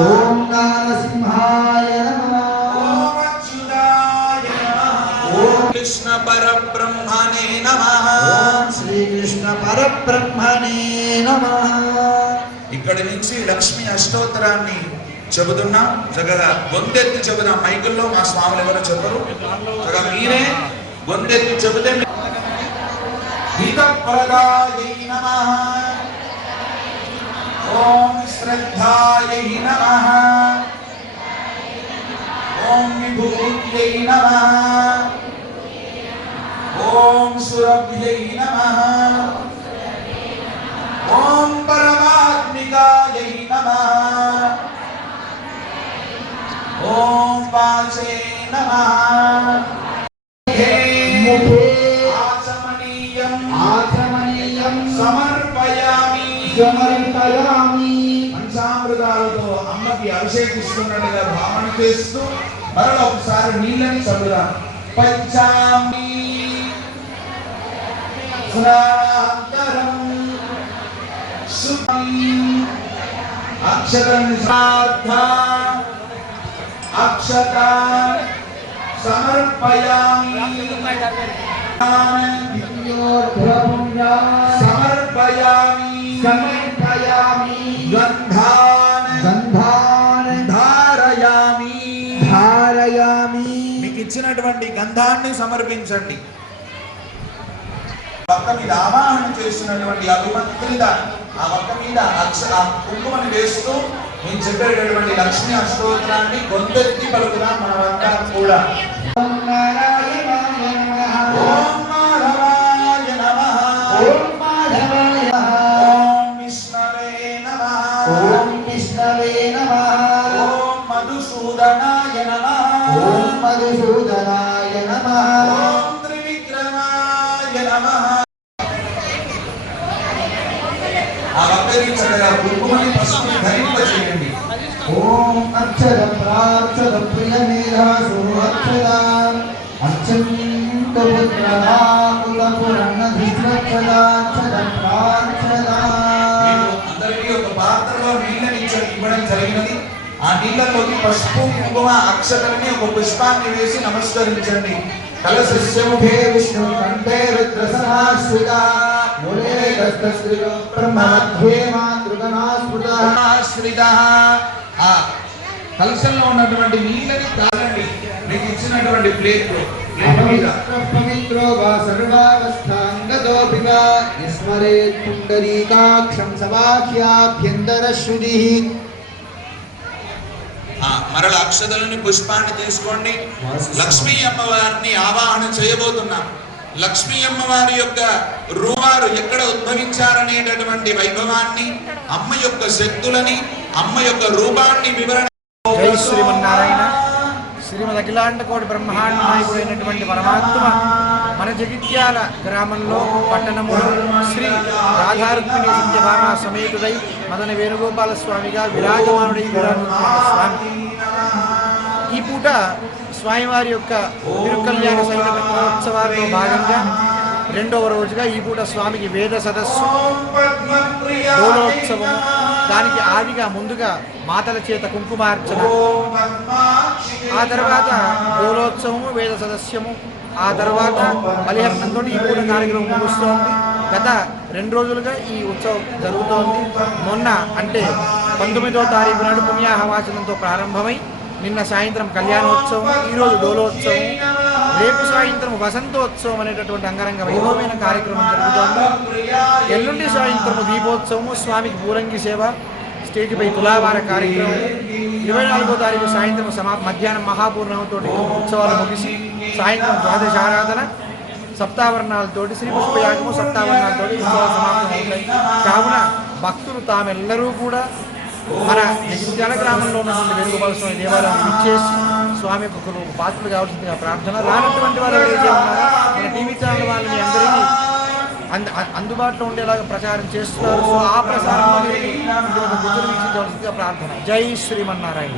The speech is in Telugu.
ఓం నారసింహాయ కృష్ణ పరబ్రహ్మణే నమః. ఓం పరబ్రహ్మణే నమః. ఇక్కడ నుంచి లక్ష్మి అష్టోత్తరాన్ని చెబుతున్నా. చక్కగా గొంతెత్తి చెబుదాం. మైకుల్లో మా స్వాములు ఎవరో చెప్పరు. మీరే గొంతెత్తి చెబుతే ఓం శ్రద్ధాయై నమః ఓం విభూత్యై నమః ఓం సురభ్యై నమః ఓం పరమాత్మికాయై నమః ఓం వాచే నమః హే ముఖే ఆచమనీయం ఆచమనీయం సమర్పయామి పంచామృతాలతో అమ్మకి అభిషేకిస్తున్నట్టుగా భావన చేస్తూ మరల ఒకసారి నీళ్ళని చదువుదాం పంచామి. అక్షరం శ్రాద్ధ అక్షత సమర్పయామి. పుణ్యా సమర్పయామి సమర్పయామి గంధాన్ గంధాన్ ధారయామి ధారయామి మీకు ఇచ్చినటువంటి గంధాన్ని సమర్పించండి. పక్క మీద ఆవాహన చేసినటువంటి అభిమంత్రిత ఆ పక్క మీద అక్ష ఆ కుంకుమని వేస్తూ నేను చెప్పేటటువంటి లక్ష్మీ అష్టోత్తరాన్ని గొంతెత్తి పలుకుదాం మనమంతా కూడా. మధుసూదనాయ నమః. త్రివిక్రమాయ నమః. ఆ ఒక్కరి చక్కగా కుంకుమని పసుపుని ధరింపచేయండి. ఓం అక్షర ప్రాక్షర ప్రియ మేధాసు అక్షరాన్ అక్షంత పుత్రనాకుల పురణ ధిష్ట్రక్షరాక్షర ప్రాక్షరా. మీకు అందరికీ ఒక పాత్రలో నీళ్ళని ఇచ్చ- ఇవ్వడం జరిగినది. ఆ నీళ్ళలోకి పసుపు కుంకుమ అక్షతల్ని ఒక పుష్పాన్ని వేసి నమస్కరించండి. కలశస్యముఖే విష్ణు కంఠే రుద్ర సమాశ్రిత మూలే కష్టశ్రితో బ్రహ్మధ్యే మాతృగణాస్మృత. ఆశ్రిత ఆ కలశంలో ఉన్నటువంటి నీళ్ళని తాగండి. మీకు ఇచ్చినటువంటి ప్లేట్ పవిత్రో వా పుండరీకాక్షం మరల అక్షతలని పుష్పాన్ని తీసుకోండి. లక్ష్మీ అమ్మవారిని ఆవాహన చేయబోతున్నాం. లక్ష్మీ అమ్మవారి యొక్క రూవారు ఎక్కడ ఉద్భవించారనేటటువంటి వైభవాన్ని అమ్మ యొక్క శక్తులని అమ్మ యొక్క రూపాన్ని వివరణ శ్రీమన్నారాయణ. శ్రీమద్ అఖిలాండ కోటి బ్రహ్మాండ నాయకుడైనటువంటి పరమాత్మ మన జగిత్యాల గ్రామంలో పట్టణములో శ్రీ రాధారుక్మిణి సత్యభామ సమేతుడై మదన వేణుగోపాల స్వామిగా విరాజమానుడి స్వామి. ఈ పూట స్వామివారి యొక్క తిరుకల్యాణ సహిత మహోత్సవాల్లో భాగంగా రెండవ రోజుగా ఈ పూట స్వామికి వేద సదస్సు డోలోత్సవం దానికి ఆదిగా ముందుగా మాతల చేత కుంకుమార్చన. ఆ తర్వాత డోలోత్సవము వేద సదస్యము ఆ తర్వాత బలిహరణంతో ఈ పూట కార్యక్రమం ముగుస్తోంది. గత రెండు రోజులుగా ఈ ఉత్సవం జరుగుతోంది. మొన్న అంటే పంతొమ్మిదో తారీఖు నాడు పుణ్యాహవాచనంతో ప్రారంభమై నిన్న సాయంత్రం కళ్యాణోత్సవం ఈరోజు డోలోత్సవం రేపు సాయంత్రం వసంతోత్సవం అనేటటువంటి అంగరంగ వైభవమైన కార్యక్రమం జరుగుతోంది. ఎల్లుండి సాయంత్రం దీపోత్సవము స్వామికి పూరంగి సేవ స్టేజ్పై తులాభార కార్యక్రమం. ఇరవై నాలుగో తారీఖు సాయంత్రం సమా మధ్యాహ్నం మహాపూర్ణంతో ఉత్సవాలు ముగిసి సాయంత్రం ద్వాదశ ఆరాధన సప్తావరణాలతోటి శ్రీ పుష్పయాగము సప్తావరణాలతోటి ఉత్సవాలు సమాప్తం అవుతాయి. కావున భక్తులు తామెల్లరూ కూడా మన జగిత్యాల గ్రామంలో ఉన్నటువంటి వేణుగోపాల స్వామి దేవాలయం ఇచ్చేసి స్వామి ఒకరు పాత్రలు కావాల్సిందిగా ప్రార్థన. రానటువంటి వారు ఎవరైతే ఉన్నారో మన టీవీ ఛానల్ వాళ్ళని అందరికీ అంద అందుబాటులో ఉండేలాగా ప్రచారం చేస్తున్నారు. ఆ ప్రసారం గుర్తులు వీక్షించవలసిందిగా ప్రార్థన. జై శ్రీమన్నారాయణ.